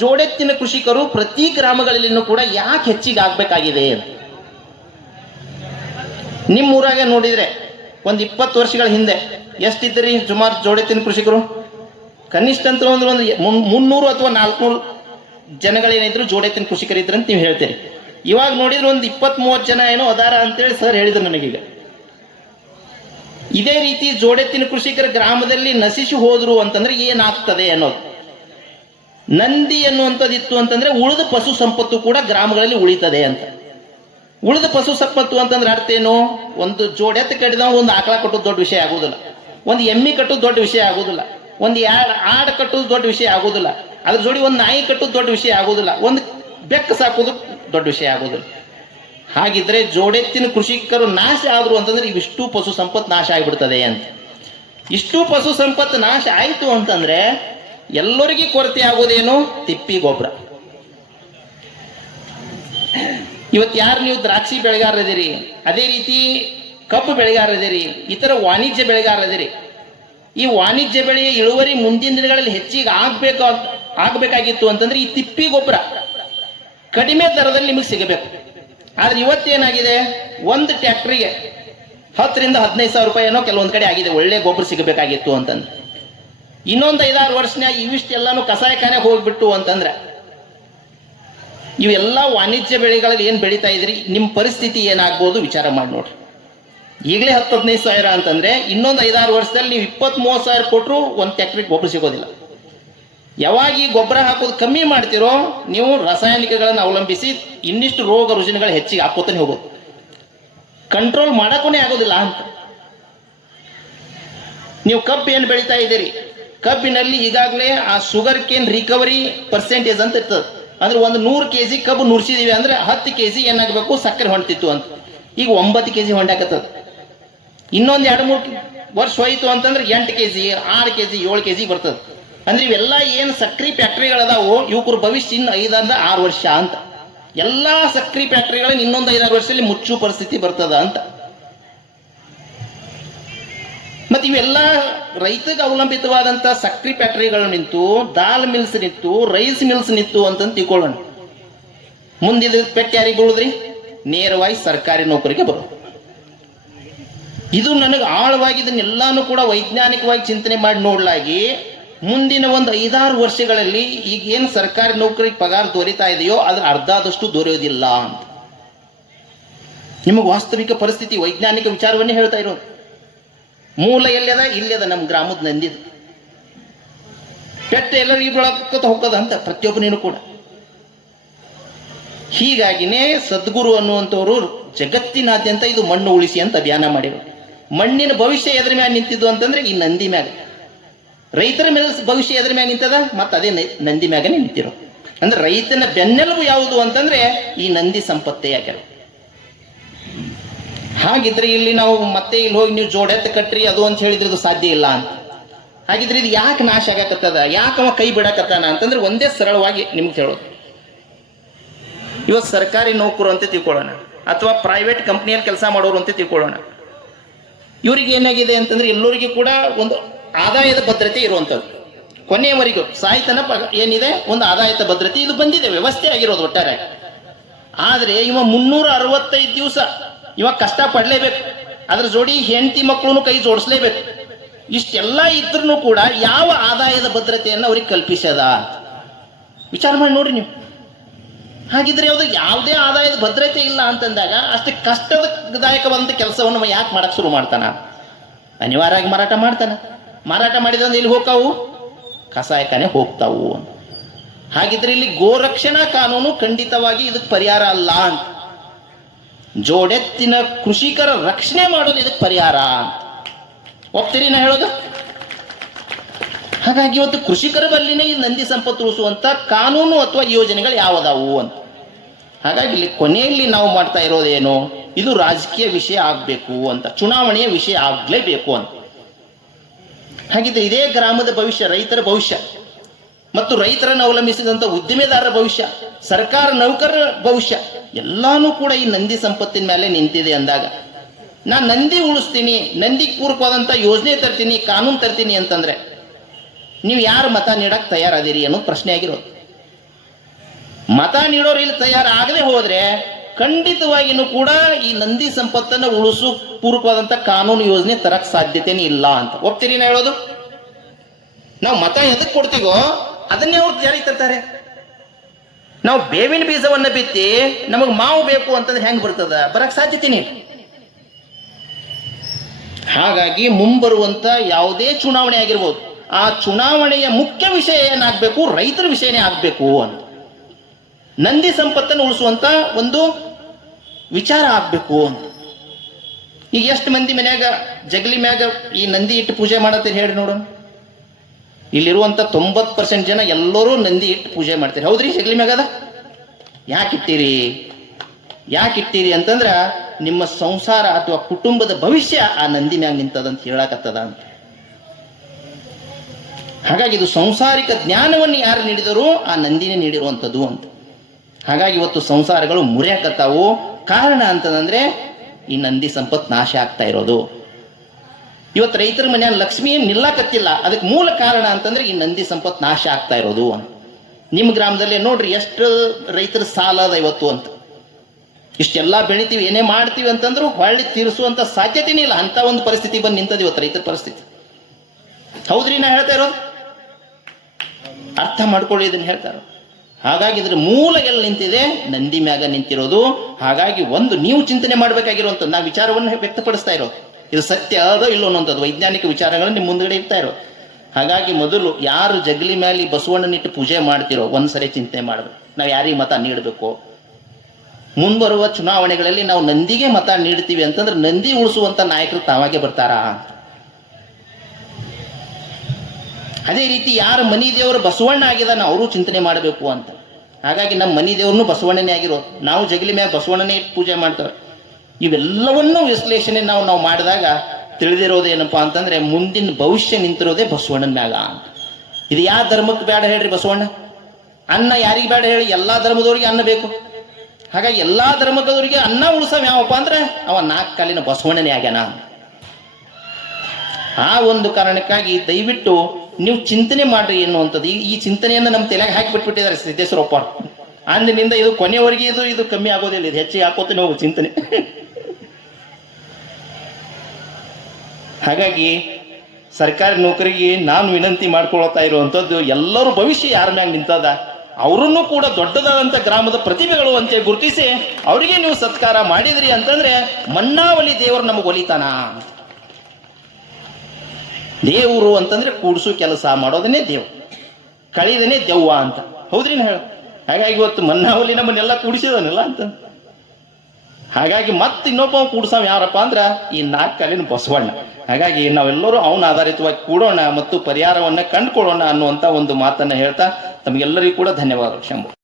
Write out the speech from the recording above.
ಜೋಡೆತ್ತಿನ ಕೃಷಿಕರು ಪ್ರತಿ ಗ್ರಾಮಗಳಲ್ಲಿನೂ ಕೂಡ ಯಾಕೆ ಹೆಚ್ಚಿಗೆ ಆಗ್ಬೇಕಾಗಿದೆ ನಿಮ್ಮ ಊರಾಗ ನೋಡಿದ್ರೆ ಒಂದು ಇಪ್ಪತ್ತು ವರ್ಷಗಳ ಹಿಂದೆ ಎಷ್ಟಿದ್ರಿ ಸುಮಾರು ಜೋಡೆತ್ತಿನ ಕೃಷಿಕರು? ಕನಿಷ್ಠ ಅಂತ ಅಂದ್ರೆ ಒಂದು ಮುನ್- ಮುನ್ನೂರು ಅಥವಾ ನಾಲ್ಕುನೂರು ಜನಗಳೇನಿದ್ರು ಜೋಡೆತ್ತಿನ ಕೃಷಿಕರಿದ್ರು ಅಂತ ನೀವು ಹೇಳ್ತೀರಿ. ಇವಾಗ ನೋಡಿದ್ರೆ ಒಂದು ಇಪ್ಪತ್ತ್ ಮೂವತ್ತು ಜನ ಏನೋ ಅದಾರ ಅಂತೇಳಿ ಸರ್ ಹೇಳಿದ್ರು ನನಗೀಗ. ಇದೇ ರೀತಿ ಜೋಡೆತ್ತಿನ ಕೃಷಿಕರ ಗ್ರಾಮದಲ್ಲಿ ನಶಿಸಿ ಹೋದ್ರು ಅಂತಂದ್ರೆ ಏನಾಗ್ತದೆ ಅನ್ನೋದು. ನಂದಿ ಅನ್ನುವಂಥದ್ದಿತ್ತು ಅಂತಂದ್ರೆ ಉಳಿದ ಪಶು ಸಂಪತ್ತು ಕೂಡ ಗ್ರಾಮಗಳಲ್ಲಿ ಉಳಿತದೆ ಅಂತ. ಉಳಿದ ಪಶು ಸಂಪತ್ತು ಅಂತಂದ್ರೆ ಅರ್ಥ ಏನು? ಒಂದು ಜೋಡೆತ್ತು ಕಟ್ಟಿದ ಒಂದು ಆಕಳ ಕಟ್ಟೋದು ದೊಡ್ಡ ವಿಷಯ ಆಗೋದಿಲ್ಲ. ಒಂದು ಎಮ್ಮಿ ಕಟ್ಟೋದು ದೊಡ್ಡ ವಿಷಯ ಆಗೋದಿಲ್ಲ. ಒಂದು ಯಾಡ್, ಆಡ್ ಕಟ್ಟೋದು ದೊಡ್ಡ ವಿಷಯ ಆಗೋದಿಲ್ಲ. ಅದ್ರ ಜೋಡಿ ಒಂದು ನಾಯಿ ಕಟ್ಟೋದು ದೊಡ್ಡ ವಿಷಯ ಆಗೋದಿಲ್ಲ. ಒಂದು ಬೆಕ್ಕ ಸಾಕೋದು ದೊಡ್ಡ ವಿಷಯ ಆಗುದಿಲ್ಲ. ಹಾಗಿದ್ರೆ ಜೋಡೆತ್ತಿನ ಕೃಷಿಕರು ನಾಶ ಆದ್ರು ಅಂತಂದ್ರೆ ಇವಿಷ್ಟು ಪಶು ಸಂಪತ್ತು ನಾಶ ಆಗಿಬಿಡ್ತದೆ ಅಂತ. ಇಷ್ಟು ಪಶು ಸಂಪತ್ತು ನಾಶ ಆಯಿತು ಅಂತಂದ್ರೆ ಎಲ್ಲರಿಗೂ ಕೊರತೆ ಆಗೋದೇನು? ತಿಪ್ಪಿ ಗೊಬ್ಬರ. ಇವತ್ತು ಯಾರು ನೀವು ದ್ರಾಕ್ಷಿ ಬೆಳೆಗಾರದಿರಿ ಅದೇ ರೀತಿ ಕಬ್ಬು ಬೆಳೆಗಾರದಿರಿ ಇತರ ವಾಣಿಜ್ಯ ಬೆಳೆಗಾರದಿರಿ ಈ ವಾಣಿಜ್ಯ ಬೆಳೆಯ ಇಳುವರಿ ಮುಂದಿನ ದಿನಗಳಲ್ಲಿ ಹೆಚ್ಚಿಗೆ ಆಗ್ಬೇಕು, ಆಗಬೇಕಾಗಿತ್ತು ಅಂತಂದ್ರೆ ಈ ತಿಪ್ಪಿ ಗೊಬ್ಬರ ಕಡಿಮೆ ದರದಲ್ಲಿ ನಿಮಗೆ ಸಿಗಬೇಕು. ಆದ್ರೆ ಇವತ್ತೇನಾಗಿದೆ? ಒಂದು ಟ್ಯಾಕ್ಟ್ರಿಗೆ ಹತ್ತರಿಂದ ಹದಿನೈದು ಸಾವಿರ ರೂಪಾಯಿ ಏನೋ ಕೆಲವೊಂದು ಕಡೆ ಆಗಿದೆ, ಒಳ್ಳೆ ಗೊಬ್ಬರ ಸಿಗಬೇಕಾಗಿತ್ತು ಅಂತಂದ್ರೆ ಇನ್ನೊಂದು ಐದಾರು ವರ್ಷನ್ಯಾಗ ಇವಿಷ್ಟೆಲ್ಲಾನು ಕಸಾಯಖಾನೆ ಹೋಗ್ಬಿಟ್ಟು ಅಂತಂದ್ರೆ, ಇವೆಲ್ಲ ವಾಣಿಜ್ಯ ಬೆಳೆಗಳಲ್ಲಿ ಏನು ಬೆಳೀತಾ ಇದ್ರಿ? ನಿಮ್ಮ ಪರಿಸ್ಥಿತಿ ಏನಾಗ್ಬೋದು ವಿಚಾರ ಮಾಡಿ ನೋಡ್ರಿ. ಈಗಲೇ ಹತ್ತು ಹದಿನೈದು ಸಾವಿರ ಅಂತಂದ್ರೆ, ಇನ್ನೊಂದು ಐದಾರು ವರ್ಷದಲ್ಲಿ ನೀವು ಇಪ್ಪತ್ತ್ ಮೂವತ್ತು ಸಾವಿರ ಕೊಟ್ಟರು ಒಂದು ಟ್ಯಾಕ್ಟ್ರಿಗೆ ಗೊಬ್ಬರ ಸಿಗೋದಿಲ್ಲ. ಯಾವಾಗ ಈ ಗೊಬ್ಬರ ಹಾಕೋದು ಕಮ್ಮಿ ಮಾಡ್ತಿರೋ, ನೀವು ರಾಸಾಯನಿಕಗಳನ್ನು ಅವಲಂಬಿಸಿ ಇನ್ನಿಷ್ಟು ರೋಗ ರುಜಿನಗಳು ಹೆಚ್ಚಿಗೆ ಹಾಕೋತಾನೆ ಹೋಗೋದು. ಕಂಟ್ರೋಲ್ ಮಾಡೋಕ್ಕೂ ಆಗೋದಿಲ್ಲ ಅಂತ. ನೀವು ಕಬ್ಬು ಏನು ಬೆಳೀತಾ ಇದ್ದೀರಿ? ಕಬ್ಬಿನಲ್ಲಿ ಈಗಾಗಲೇ ಆ ಶುಗರ್ ಕೇನ್ ರಿಕವರಿ ಪರ್ಸೆಂಟೇಜ್ ಅಂತ ಇರ್ತದೆ. ಅಂದ್ರೆ ಒಂದು ನೂರು ಕೆ ಜಿ ಕಬ್ಬು ನುರ್ಸಿದೀವಿ ಅಂದ್ರೆ ಹತ್ತು ಕೆ ಜಿ ಏನಾಗಬೇಕು? ಸಕ್ಕರೆ ಹೊಂಟಿತ್ತು ಅಂತ. ಈಗ ಒಂಬತ್ತು ಕೆ ಜಿ ಹೊಂಡಾಕತ್ತದ ಇನ್ನೊಂದು ಎರಡು ಮೂರು ವರ್ಷ ಹೋಯ್ತು ಅಂತಂದ್ರೆ ಎಂಟು ಕೆ ಜಿ ಆರು ಕೆ ಜಿ ಏಳು ಕೆ ಜಿ ಬರ್ತದೆ. ಅಂದ್ರೆ ಇವೆಲ್ಲ ಏನು ಸಕ್ರಿ ಫ್ಯಾಕ್ಟ್ರಿಗಳದಾವು ಇವಕ್ರ ಭವಿಷ್ಯ ಇನ್ನು ಐದರಿಂದ ಆರು ವರ್ಷ ಅಂತ. ಎಲ್ಲ ಸಕ್ರಿ ಫ್ಯಾಕ್ಟ್ರಿಗಳನ್ನ ಇನ್ನೊಂದು ಐದಾರು ವರ್ಷದಲ್ಲಿ ಮುಚ್ಚು ಪರಿಸ್ಥಿತಿ ಬರ್ತದ ಅಂತ. ಮತ್ತೆ ಇವೆಲ್ಲ ರೈತಗೆ ಅವಲಂಬಿತವಾದಂತ ಸಕ್ರಿ ಫ್ಯಾಕ್ಟರಿಗಳು ನಿಂತು, ದಾಲ್ ಮಿಲ್ಸ್ ನಿಂತು, ರೈಸ್ ಮಿಲ್ಸ್ ನಿಂತು ಅಂತ ತಿಳ್ಕೊಳ್ಳೋಣ. ಮುಂದಿದ ಪೆಟ್ಟು ಯಾರಿಗೆ ಬೀಳುದ್ರಿ? ನೇರವಾಗಿ ಸರ್ಕಾರಿ ನೌಕರಿಗೆ ಬರು ಇದು ನನಗೆ ಆಳವಾಗಿ ಇದನ್ನೆಲ್ಲಾನು ಕೂಡ ವೈಜ್ಞಾನಿಕವಾಗಿ ಚಿಂತನೆ ಮಾಡಿ ನೋಡ್ಲಾಗಿ, ಮುಂದಿನ ಒಂದು ಐದಾರು ವರ್ಷಗಳಲ್ಲಿ ಈಗ ಏನು ಸರ್ಕಾರಿ ನೌಕರಿಗೆ ಪಗಾರ ದೊರೀತಾ ಇದೆಯೋ ಅದ್ರ ಅರ್ಧದಷ್ಟು ದೊರೆಯೋದಿಲ್ಲ ಅಂತ. ನಿಮಗೆ ವಾಸ್ತವಿಕ ಪರಿಸ್ಥಿತಿ, ವೈಜ್ಞಾನಿಕ ವಿಚಾರವನ್ನೇ ಹೇಳ್ತಾ ಇರೋದು. ಮೂಲ ಎಲ್ಲದ ಇಲ್ಲದ ನಮ್ಮ ಗ್ರಾಮದ ನಂದಿದು. ಪೆಟ್ಟ ಎಲ್ಲರಿಗೂ ಬೆಳಕತ್ತ ಹೋಗೋದ ಅಂತ ಪ್ರತಿಯೊಬ್ಬನೇನು ಕೂಡ. ಹೀಗಾಗಿನೇ ಸದ್ಗುರು ಅನ್ನುವಂಥವರು ಜಗತ್ತಿನಾದ್ಯಂತ ಇದು ಮಣ್ಣು ಉಳಿಸಿ ಅಂತ ಅಭಿಯಾನ ಮಾಡಿರು ಮಣ್ಣಿನ ಭವಿಷ್ಯ ಎದ್ರ ಮ್ಯಾಗ ನಿಂತಿದ್ದು ಅಂತಂದ್ರೆ ಈ ನಂದಿ ಮ್ಯಾಗ. ರೈತರ ಮೇಲೆ ಭವಿಷ್ಯ ಎದ್ರ ಮ್ಯಾಗ ನಿಂತದ? ಮತ್ತೆ ಅದೇ ನಂದಿ ಮ್ಯಾಗನೇ ನಿಂತಿರೋ. ಅಂದ್ರೆ ರೈತನ ಬೆನ್ನೆಲುಬು ಯಾವುದು ಅಂತಂದ್ರೆ ಈ ನಂದಿ ಸಂಪತ್ತೇ ಹಾಗಿದ್ರೆ ಇಲ್ಲಿ ನಾವು ಮತ್ತೆ ಇಲ್ಲಿ ಹೋಗಿ ನೀವು ಜೋಡೆತ್ತ ಕಟ್ರಿ, ಅದು ಅಂತ ಹೇಳಿದ್ರೆ ಇದು ಸಾಧ್ಯ ಇಲ್ಲ ಅಂತ. ಹಾಗಿದ್ರೆ ಇದು ಯಾಕೆ ನಾಶ ಆಗಕತ್ತದ? ಯಾಕೆ ಅವ ಕೈ ಬಿಡಕತ್ತಾನ ಅಂತಂದ್ರೆ ಒಂದೇ ಸರಳವಾಗಿ ನಿಮ್ಗೆ ಹೇಳೋದು. ಇವತ್ತು ಸರ್ಕಾರಿ ನೌಕರು ಅಂತ ತಿಳ್ಕೊಳ್ಳೋಣ, ಅಥವಾ ಪ್ರೈವೇಟ್ ಕಂಪ್ನಿಯಲ್ಲಿ ಕೆಲಸ ಮಾಡೋರು ಅಂತ ತಿಳ್ಕೊಳ್ಳೋಣ. ಇವ್ರಿಗೆ ಏನಾಗಿದೆ ಅಂತಂದ್ರೆ ಎಲ್ಲರಿಗೂ ಕೂಡ ಒಂದು ಆದಾಯದ ಭದ್ರತೆ ಇರುವಂಥದ್ದು. ಕೊನೆಯವರೆಗೂ ಸಾಯ್ತನ ಏನಿದೆ? ಒಂದು ಆದಾಯದ ಭದ್ರತೆ. ಇದು ಬಂದಿದೆ, ವ್ಯವಸ್ಥೆ ಆಗಿರೋದು ಒಟ್ಟಾರೆ. ಆದರೆ ಇವ ಮುನ್ನೂರ ಅರವತ್ತೈದು ದಿವಸ ಇವ ಕಷ್ಟ ಪಡಲೇಬೇಕು. ಅದ್ರ ಜೋಡಿ ಹೆಂಡತಿ ಮಕ್ಕಳು ಕೈ ಜೋಡಿಸ್ಲೇಬೇಕು. ಇಷ್ಟೆಲ್ಲ ಇದ್ರೂ ಕೂಡ ಯಾವ ಆದಾಯದ ಭದ್ರತೆಯನ್ನು ಅವ್ರಿಗೆ ಕಲ್ಪಿಸ್ಯದ ವಿಚಾರ ಮಾಡಿ ನೋಡ್ರಿ ನೀವು. ಹಾಗಿದ್ರೆ ಯಾವುದು ಯಾವುದೇ ಆದಾಯದ ಭದ್ರತೆ ಇಲ್ಲ ಅಂತಂದಾಗ ಅಷ್ಟು ಕಷ್ಟದಾಯಕವಾದಂಥ ಕೆಲಸವನ್ನು ಯಾಕೆ ಮಾಡಕ್ ಶುರು ಮಾಡ್ತಾನ? ಅನಿವಾರ್ಯವಾಗಿ ಮಾರಾಟ ಮಾಡ್ತಾನೆ. ಮಾರಾಟ ಮಾಡಿದ್ರೆ ಇಲ್ಲಿ ಹೋಗ್ತಾವು? ಕಸಾಯಕಾನೆ ಹೋಗ್ತಾವು ಹಾಗಿದ್ರೆ ಇಲ್ಲಿ ಗೋರಕ್ಷಣಾ ಕಾನೂನು ಖಂಡಿತವಾಗಿ ಇದಕ್ಕೆ ಪರಿಹಾರ ಅಲ್ಲ ಅಂತ. ಜೋಡೆತ್ತಿನ ಕೃಷಿಕರ ರಕ್ಷಣೆ ಮಾಡೋದು ಇದಕ್ಕೆ ಪರಿಹಾರ ಒಪ್ತೀರಿ ನಾ ಹೇಳೋದು? ಹಾಗಾಗಿ ಇವತ್ತು ಕೃಷಿಕರ ಬಲ್ಲಿನೇ ಈ ನಂದಿ ಸಂಪತ್ತು ಉಳಿಸುವಂತ ಕಾನೂನು ಅಥವಾ ಯೋಜನೆಗಳು ಯಾವದಾವು ಅಂತ. ಹಾಗಾಗಿ ಇಲ್ಲಿ ಕೊನೆಯಲ್ಲಿ ನಾವು ಮಾಡ್ತಾ ಇರೋದೇನು? ಇದು ರಾಜಕೀಯ ವಿಷಯ ಆಗಬೇಕು ಅಂತ, ಚುನಾವಣೆಯ ವಿಷಯ ಆಗಲೇಬೇಕು ಅಂತ. ಹಾಗಿದ್ರೆ ಇದೇ ಗ್ರಾಮದ ಭವಿಷ್ಯ, ರೈತರ ಭವಿಷ್ಯ. ಮತ್ತು ರೈತರನ್ನು ಅವಲಂಬಿಸಿದಂಥ ಉದ್ದಿಮೆದಾರರ ಭವಿಷ್ಯ, ಸರ್ಕಾರ ನೌಕರರ ಭವಿಷ್ಯ, ಎಲ್ಲಾನು ಕೂಡ ಈ ನಂದಿ ಸಂಪತ್ತಿನ ಮೇಲೆ ನಿಂತಿದೆ ಅಂದಾಗ ನಾ ನಂದಿ ಉಳಿಸ್ತೀನಿ ನಂದಿಗೆ ಪೂರಕವಾದಂಥ ಯೋಜನೆ ತರ್ತೀನಿ, ಕಾನೂನು ತರ್ತೀನಿ ಅಂತಂದ್ರೆ, ನೀವು ಯಾರು ಮತ ನೀಡಕ್ ತಯಾರಾದಿರಿ ಅನ್ನೋ ಪ್ರಶ್ನೆ ಆಗಿರೋದು. ಮತ ನೀಡೋರು ಇಲ್ಲಿ ತಯಾರಾಗದೆ ಹೋದ್ರೆ, ಖಂಡಿತವಾಗಿನೂ ಕೂಡ ಈ ನಂದಿ ಸಂಪತ್ತನ್ನ ಉಳಿಸು ಪೂರ್ವಕವಾದಂತ ಕಾನೂನು ಯೋಜನೆ ತರಕ್ ಸಾಧ್ಯತೆನೇ ಇಲ್ಲ ಅಂತ. ಒಪ್ತೀರಿ ನಾ ಹೇಳೋದು? ನಾವು ಮತ ಎದಕ್ ಕೊಡ್ತೀವೋ ಅದನ್ನೇ ಅವ್ರು ಜಾರಿಗೆ ತರ್ತಾರೆ. ನಾವು ಬೇವಿನ ಬೀಜವನ್ನ ಬಿತ್ತಿ ನಮಗ್ ಮಾವು ಬೇಕು ಅಂತಂದ್ರೆ ಹೆಂಗ್ ಬರ್ತದ? ಬರಕ್ ಸಾಧ್ಯತೆನೇ. ಹಾಗಾಗಿ ಮುಂಬರುವಂತ ಯಾವುದೇ ಚುನಾವಣೆ ಆಗಿರ್ಬೋದು, ಆ ಚುನಾವಣೆಯ ಮುಖ್ಯ ವಿಷಯ ಏನಾಗಬೇಕು? ರೈತರ ವಿಷಯನೇ ಆಗಬೇಕು ಅಂತ. ನಂದಿ ಸಂಪತ್ತನ್ನು ಉಳಿಸುವಂತ ಒಂದು ವಿಚಾರ ಆಗಬೇಕು ಅಂತ. ಈಗ ಎಷ್ಟು ಮಂದಿ ಮನ್ಯಾಗ ಜಗಲಿ ಮ್ಯಾಗ ಈ ನಂದಿ ಇಟ್ಟು ಪೂಜೆ ಮಾಡತ್ತೀರಿ ಹೇಳಿ ನೋಡೋಣ. ಇಲ್ಲಿರುವಂತ ತೊಂಬತ್ ಪರ್ಸೆಂಟ್ ಜನ ಎಲ್ಲರೂ ನಂದಿ ಇಟ್ಟು ಪೂಜೆ ಮಾಡ್ತಾರೆ. ಹೌದ್ರಿ ಹೆಗ್ಲಿ ಮ್ಯಾಗದ? ಯಾಕಿಟ್ಟಿರಿ ಅಂತಂದ್ರೆ ಯಾಕೆ ಇಟ್ಟಿರಿ ಅಂತಂದ್ರ ನಿಮ್ಮ ಸಂಸಾರ ಅಥವಾ ಕುಟುಂಬದ ಭವಿಷ್ಯ ಆ ನಂದಿ ಮ್ಯಾಗ ನಿಂತದಂತ ಹೇಳಕತ್ತದ ಅಂತ. ಹಾಗಾಗಿ ಇದು ಸಂಸಾರಿಕ ಜ್ಞಾನವನ್ನು ಯಾರು ನೀಡಿದರೂ ಆ ನಂದಿನೇ ನೀಡಿರುವಂಥದ್ದು ಅಂತ. ಹಾಗಾಗಿ ಇವತ್ತು ಸಂಸಾರಗಳು ಮುರಿಯಾಕತ್ತಾವು. ಕಾರಣ ಅಂತಂದ್ರೆ ಈ ನಂದಿ ಸಂಪತ್ ನಾಶ ಆಗ್ತಾ ಇರೋದು. ಇವತ್ತು ರೈತರ ಮನೆಯ ಲಕ್ಷ್ಮಿ ನಿಲ್ಲಕತ್ತಿಲ್ಲ. ಅದಕ್ಕೆ ಮೂಲ ಕಾರಣ ಅಂತಂದ್ರೆ ಈ ನಂದಿ ಸಂಪತ್ತು ನಾಶ ಆಗ್ತಾ ಇರೋದು ಅಂತ. ನಿಮ್ಮ ಗ್ರಾಮದಲ್ಲಿ ನೋಡ್ರಿ ಎಷ್ಟು ರೈತರ ಸಾಲ ಅದ ಇವತ್ತು ಅಂತ. ಇಷ್ಟೆಲ್ಲ ಬೆಳಿತೀವಿ, ಏನೇ ಮಾಡ್ತೀವಿ ಅಂತಂದ್ರು ಹೊಳ್ಳಿ ತೀರಿಸುವಂತ ಸಾಧ್ಯತೆನೇ ಇಲ್ಲ. ಅಂತ ಒಂದು ಪರಿಸ್ಥಿತಿ ಬಂದು ನಿಂತದ ಇವತ್ತು ರೈತರ ಪರಿಸ್ಥಿತಿ. ಹೌದ್ರಿ ನಾ ಹೇಳ್ತಾ ಇರೋದು? ಅರ್ಥ ಮಾಡ್ಕೊಳ್ಳಿ ಇದನ್ನ ಹೇಳ್ತಾರೆ ಹಾಗಾಗಿ ಇದ್ರ ಮೂಲ ಎಲ್ಲ ನಿಂತಿದೆ? ನಂದಿ ಮ್ಯಾಗ ನಿಂತಿರೋದು. ಹಾಗಾಗಿ ಒಂದು ನೀವು ಚಿಂತನೆ ಮಾಡಬೇಕಾಗಿರುವಂತ ನಾ ವಿಚಾರವನ್ನು ವ್ಯಕ್ತಪಡಿಸ್ತಾ ಇರೋದು. ಇದು ಸತ್ಯ ಅದೋ ಇಲ್ಲೋ ಅನ್ನೋಂಥದ್ದು ವೈಜ್ಞಾನಿಕ ವಿಚಾರಗಳನ್ನು ನಿಮ್ಮ ಮುಂದಗಡೆ ಇರ್ತಾ ಇರೋ. ಹಾಗಾಗಿ ಮೊದಲು ಯಾರು ಜಗಲಿ ಮೇಲೆ ಬಸವಣ್ಣನಿಟ್ಟು ಪೂಜೆ ಮಾಡ್ತಿರೋ ಒಂದ್ಸರಿ ಚಿಂತೆ ಮಾಡಬೇಕು ನಾವು ಯಾರಿಗೆ ಮತ ನೀಡಬೇಕು? ಮುಂಬರುವ ಚುನಾವಣೆಗಳಲ್ಲಿ ನಾವು ನಂದಿಗೆ ಮತ ನೀಡ್ತೀವಿ ಅಂತಂದ್ರೆ ನಂದಿ ಉಳಿಸುವಂತ ನಾಯಕರು ತಾವಾಗೆ ಬರ್ತಾರಾ? ಅದೇ ರೀತಿ ಯಾರು ಮನಿ ದೇವರು ಬಸವಣ್ಣ ಆಗಿದಾನ ಅವರು ಚಿಂತನೆ ಮಾಡಬೇಕು ಅಂತ. ಹಾಗಾಗಿ ನಮ್ಮ ಮನಿ ದೇವ್ರನ್ನು ಬಸವಣ್ಣನೇ ಆಗಿರೋದು ನಾವು ಜಗಲಿ ಮ್ಯಾಗ ಬಸವಣ್ಣನೇ ಪೂಜೆ ಮಾಡ್ತೇವೆ. ಇವೆಲ್ಲವನ್ನೂ ವಿಶ್ಲೇಷಣೆ ನಾವು ನಾವು ಮಾಡಿದಾಗ ತಿಳಿದಿರೋದು ಏನಪ್ಪಾ ಅಂತಂದ್ರೆ ಮುಂದಿನ ಭವಿಷ್ಯ ನಿಂತಿರೋದೇ ಬಸವಣ್ಣನ ಮ್ಯಾಲ ಅಂತ. ಇದು ಯಾವ ಧರ್ಮಕ್ಕೆ ಬೇಡ ಹೇಳ್ರಿ ಬಸವಣ್ಣ? ಅನ್ನ ಯಾರಿಗೆ ಬೇಡ ಹೇಳಿ? ಎಲ್ಲಾ ಧರ್ಮದವ್ರಿಗೆ ಅನ್ನ ಬೇಕು. ಹಾಗಾಗಿ ಎಲ್ಲಾ ಧರ್ಮದವರಿಗೆ ಅನ್ನ ಉಳಿಸವ ಯಾವಪ್ಪ ಅಂದ್ರೆ ಅವ ನಾಲ್ಕು ಕಾಲಿನ ಬಸವಣ್ಣನೇ ಆಗ್ಯಾನ. ಆ ಒಂದು ಕಾರಣಕ್ಕಾಗಿ ದಯವಿಟ್ಟು ನೀವು ಚಿಂತನೆ ಮಾಡ್ರಿ ಎನ್ನುವಂಥದ್ದು. ಈ ಚಿಂತನೆಯನ್ನು ನಮ್ಮ ತಲೆಗೆ ಹಾಕಿ ಬಿಟ್ಬಿಟ್ಟಿದ್ದಾರೆ ಸಿದ್ದೇಶ್ವರಪ್ಪ ಅಂದಿನಿಂದ ಇದು ಕೊನೆಯವರೆಗೆ ಇದು ಇದು ಕಮ್ಮಿ ಆಗೋದಿಲ್ಲ ಇದು ಹೆಚ್ಚಿಗೆ ಹಾಕೋತೇನೆ ಹೋಗು ಚಿಂತನೆ. ಹಾಗಾಗಿ ಸರ್ಕಾರಿ ನೌಕರಿಗೆ ನಾನು ವಿನಂತಿ ಮಾಡ್ಕೊಳ್ತಾ ಇರುವಂಥದ್ದು ಎಲ್ಲರೂ ಭವಿಷ್ಯ ಯಾರ ಮ್ಯಾಗ ನಿಂತದ? ಅವರನ್ನು ಕೂಡ ದೊಡ್ಡದಾದಂಥ ಗ್ರಾಮದ ಪ್ರತಿಭೆಗಳು ಅಂತ ಗುರುತಿಸಿ ಅವರಿಗೆ ನೀವು ಸತ್ಕಾರ ಮಾಡಿದ್ರಿ ಅಂತಂದ್ರೆ ಮನ್ನಾವಲಿ ದೇವರು ನಮಗೆ ಒಲಿತಾನ. ದೇವರು ಅಂತಂದ್ರೆ ಕೂಡಿಸು ಕೆಲಸ ಮಾಡೋದನ್ನೇ ದೇವ್ ಕಳಿದನೇ ದೆವ್ವ ಅಂತ. ಹೌದ್ರಿ ಹೇಳ? ಹಾಗಾಗಿ ಇವತ್ತು ಮನ್ನಾವಲಿ ನಮ್ಮನ್ನೆಲ್ಲ ಕೂಡಿಸಿದನಲ್ಲ ಅಂತ. ಹಾಗಾಗಿ ಮತ್ತೆ ಇನ್ನೊಬ್ಬ ಕೂಡ್ಸವ್ ಯಾರಪ್ಪ ಅಂದ್ರ ಈ ನಾಲ್ಕು ಕಾಲಿನ ಬಸವಣ್ಣ. ಹಾಗಾಗಿ ನಾವೆಲ್ಲರೂ ಅವನ ಆಧಾರಿತವಾಗಿ ಕೂಡೋಣ ಮತ್ತು ಪರಿಹಾರವನ್ನ ಕಂಡುಕೊಳ್ಳೋಣ ಅನ್ನುವಂತ ಒಂದು ಮಾತನ್ನ ಹೇಳ್ತಾ ತಮಗೆಲ್ಲರಿಗೂ ಕೂಡ ಧನ್ಯವಾದಗಳು ಶಂಭು.